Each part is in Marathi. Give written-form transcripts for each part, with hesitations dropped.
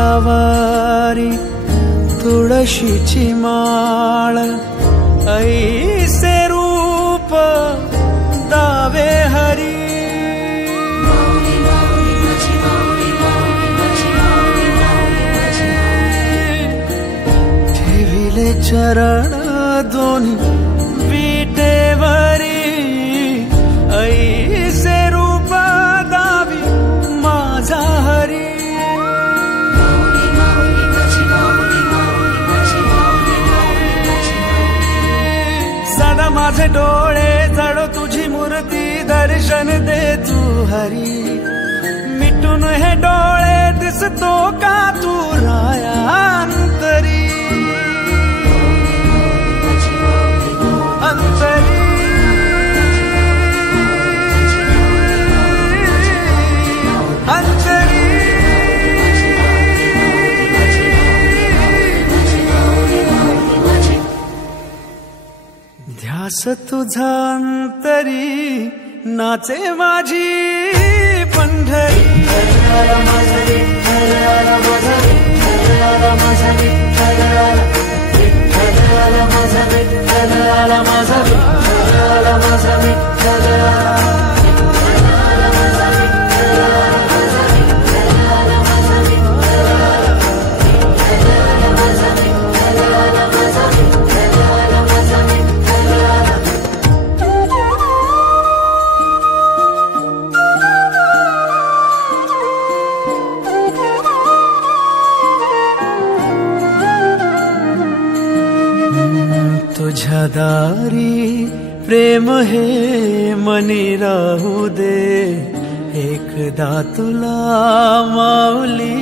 करकटावारी तुळशीची माळ ऐसे रूप दावे हरी ठेविले चरण दोन्ही विटेवरी ऐसे रूप दावी माझा हरी सदा माझे डोळे जडो तुझी मूर्ती दर्शन दे तू हरी मिटून हे डोळे दिसतो का तू राया अंतरी अंतरी अंतरी ध्यास तुझा अंतरी नाचे माझी पंढरी तुझ्या दारी प्रेम हे मनी राहू दे एकदा तुला माऊली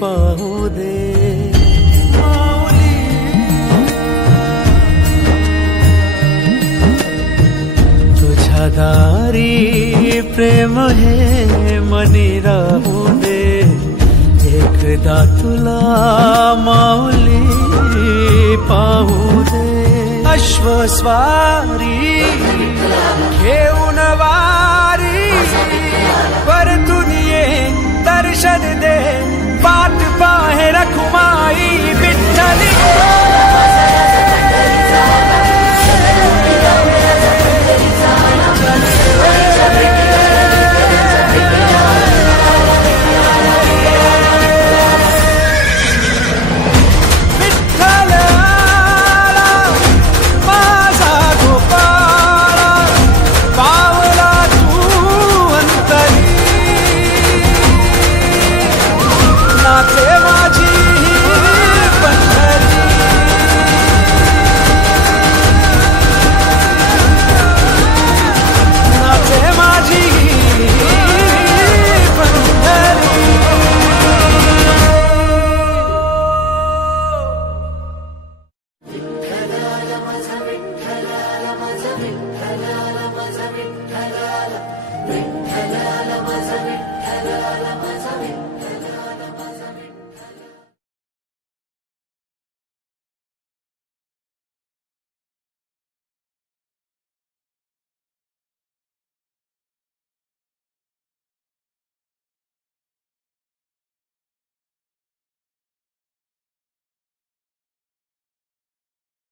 पाहू दे माऊली तुझ्या दारी प्रेम हे मनी राहू दे एकदा तुला माऊली पाहू दे अश्वस्वारी